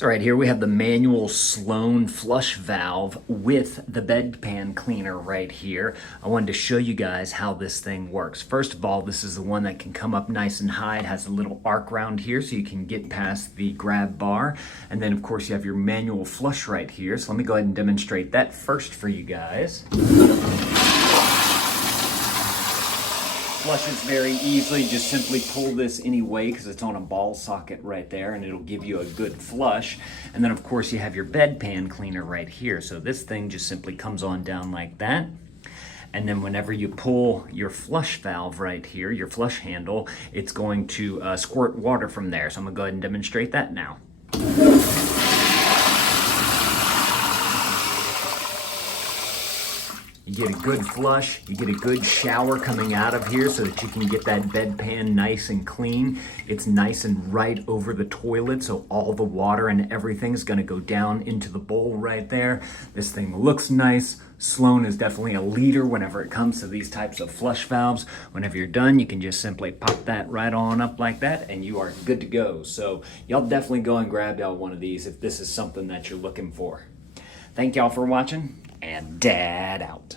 So right here we have the manual Sloan flush valve with the bedpan cleaner right here. I wanted to show you guys how this thing works. First of all, this is the one that can come up nice and high. It has a little arc around here so you can get past the grab bar. And then of course you have your manual flush right here. So let me go ahead and demonstrate that first for you guys. Flushes very easily. Just simply pull this any way because it's on a ball socket right there and it'll give you a good flush. And then of course you have your bedpan cleaner right here. So this thing just simply comes on down like that. And then whenever you pull your flush valve right here, your flush handle, it's going to squirt water from there. So I'm gonna go ahead and demonstrate that now. You get a good flush, you get a good shower coming out of here so that you can get that bedpan nice and clean. It's nice and right over the toilet, so all the water and everything is gonna go down into the bowl right there. This thing looks nice. Sloan is definitely a leader whenever it comes to these types of flush valves. Whenever you're done, you can just simply pop that right on up like that and you are good to go. So y'all definitely go and grab y'all one of these if this is something that you're looking for. Thank y'all for watching, and Dad out.